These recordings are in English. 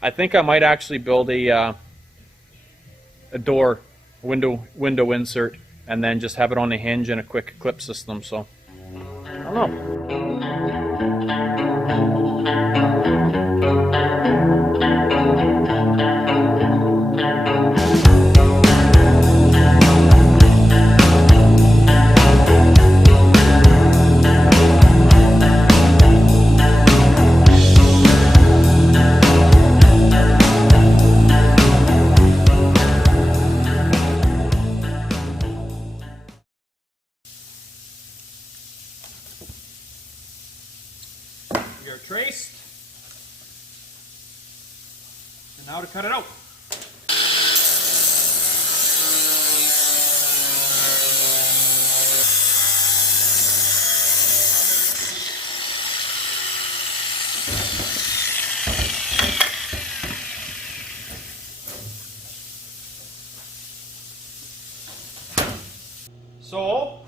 I think I might actually build a door, window insert, and then just have it on a hinge and a quick clip system. So I don't know. We are traced, and now to cut it out. So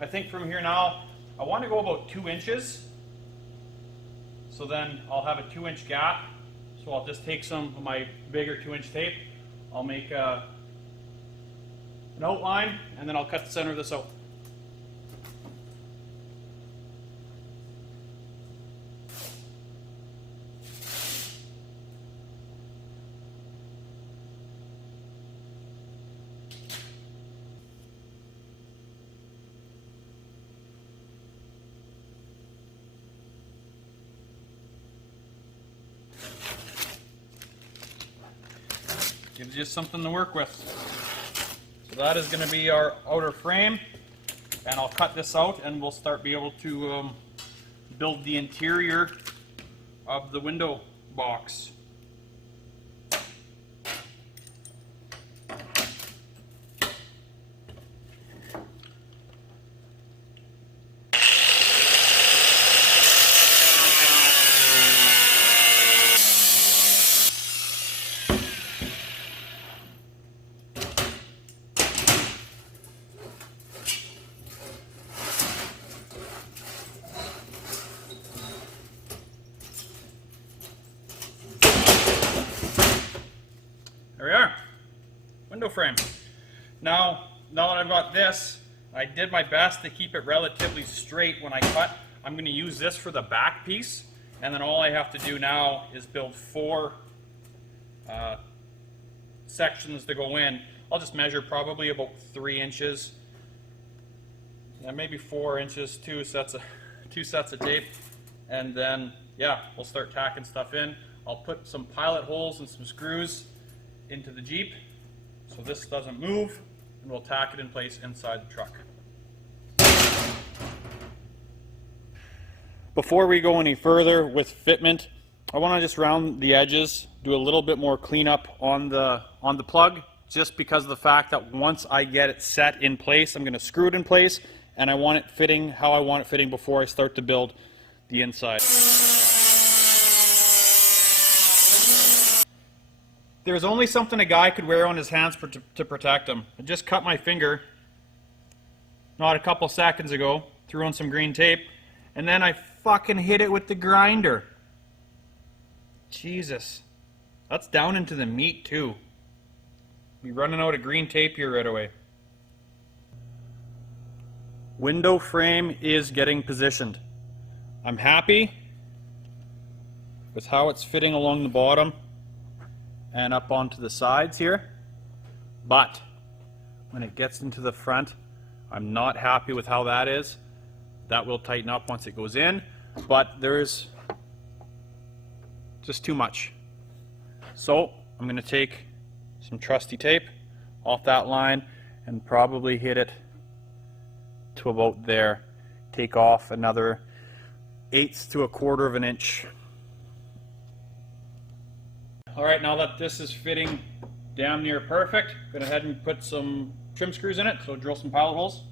I think from here now, I want to go about 2 inches. So then I'll have a 2-inch gap. So I'll just take some of my bigger 2-inch tape. I'll make an outline, and then I'll cut the center of this out. Gives you something to work with. So that is going to be our outer frame, and I'll cut this out and we'll start be able to build the interior of the window box. There we are, window frame. Now that I've got this, I did my best to keep it relatively straight when I cut. I'm going to use this for the back piece, and then all I have to do now is build 4 sections to go in. I'll just measure probably about 3 inches, yeah, maybe 4 inches, 2 sets of tape, and then yeah, we'll start tacking stuff in. I'll put some pilot holes and some screws into the Jeep so this doesn't move, and we'll tack it in place inside the truck. Before we go any further with fitment, I want to just round the edges, do a little bit more cleanup on the plug, just because of the fact that once I get it set in place, I'm going to screw it in place, and I want it fitting how I want it fitting before I start to build the inside. There's only something a guy could wear on his hands to protect him. I just cut my finger, not a couple seconds ago, threw on some green tape, and then I fucking hit it with the grinder. Jesus. That's down into the meat too. Be running out of green tape here right away. Window frame is getting positioned. I'm happy with how it's fitting along the bottom and up onto the sides here, but when it gets into the front, I'm not happy with how that is. That will tighten up once it goes in, but there's just too much. So I'm going to take some trusty tape off that line and probably hit it to about there. Take off another 1/8 to 1/4 of an inch. Alright, now that this is fitting damn near perfect, I'm going to head and put some trim screws in it, so drill some pilot holes.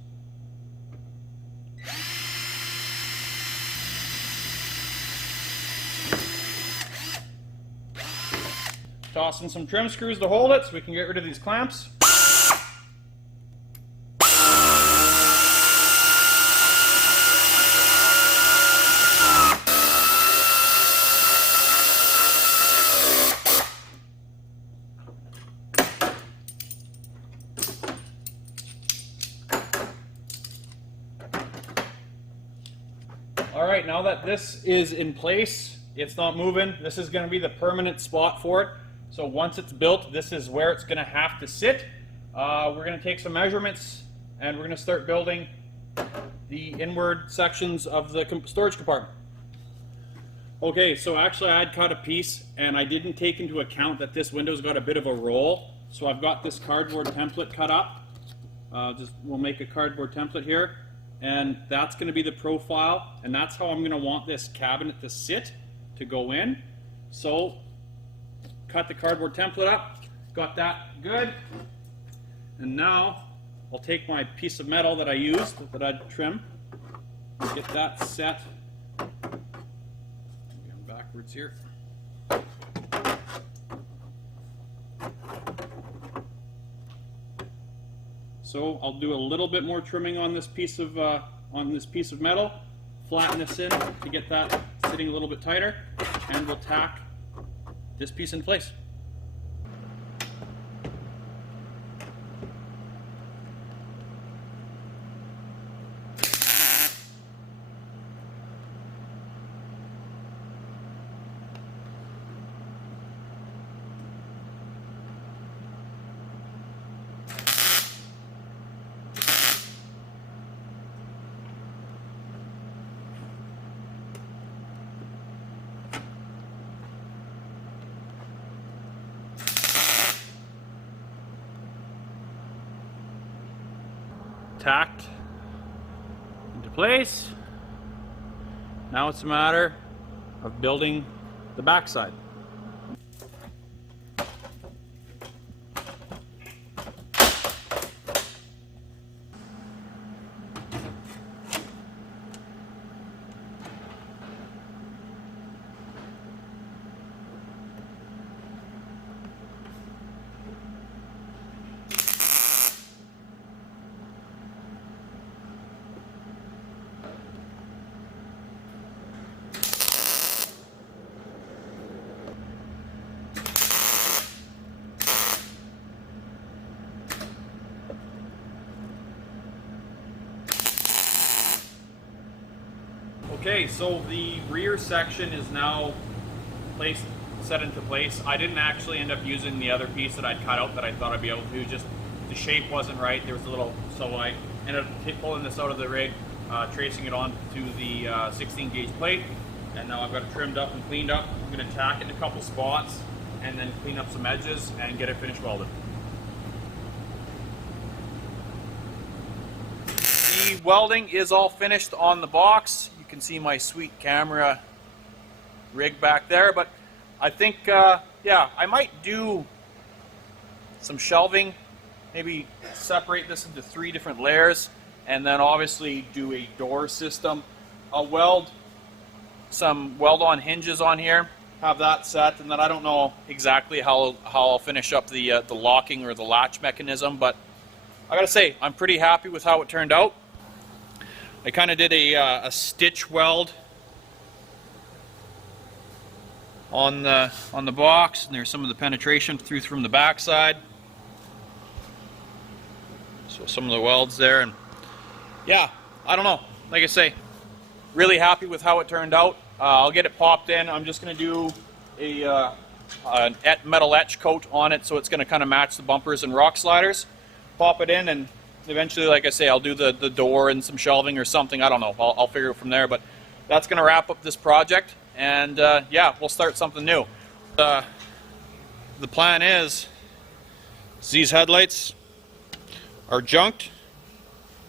Toss in some trim screws to hold it so we can get rid of these clamps. All right, now that this is in place, it's not moving. This is going to be the permanent spot for it. So once it's built, this is where it's going to have to sit. We're going to take some measurements and we're going to start building the inward sections of the storage compartment. Okay, so actually I had cut a piece and I didn't take into account that this window's got a bit of a roll. So I've got this cardboard template cut up. We'll make a cardboard template here, and that's going to be the profile, and that's how I'm going to want this cabinet to sit, to go in. So cut the cardboard template up, got that good, and now I'll take my piece of metal that I used, that I'd trim, get that set. I'm backwards here. So I'll do a little bit more trimming on this piece of metal, flatten this in to get that sitting a little bit tighter, and we'll tack this piece in place. Tacked into place. Now it's a matter of building the backside. Okay, so the rear section is now set into place. I didn't actually end up using the other piece that I'd cut out that I thought I'd be able to. Just the shape wasn't right. There was a little, so I ended up pulling this out of the rig, tracing it on to the 16 gauge plate, and now I've got it trimmed up and cleaned up. I'm going to tack it in a couple spots and then clean up some edges and get it finished welded. The welding is all finished on the box. You can see my sweet camera rig back there, but I think, yeah, I might do some shelving, maybe separate this into 3 different layers, and then obviously do a door system. I'll weld some weld-on hinges on here, have that set, and then I don't know exactly how I'll finish up the locking or the latch mechanism, but I gotta say, I'm pretty happy with how it turned out. I kind of did a stitch weld on the box, and there's some of the penetration through from the back side. So some of the welds there, and yeah, I don't know. Like I say, really happy with how it turned out. I'll get it popped in. I'm just going to do a metal etch coat on it, so it's going to kind of match the bumpers and rock sliders. Pop it in, and eventually, like I say, I'll do the door and some shelving or something. I don't know. I'll figure it from there. But that's going to wrap up this project. And yeah, we'll start something new. The plan is these headlights are junked.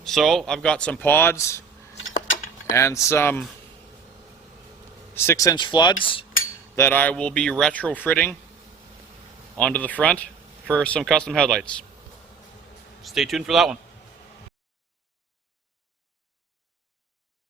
So I've got some pods and some 6-inch floods that I will be retrofitting onto the front for some custom headlights. Stay tuned for that one.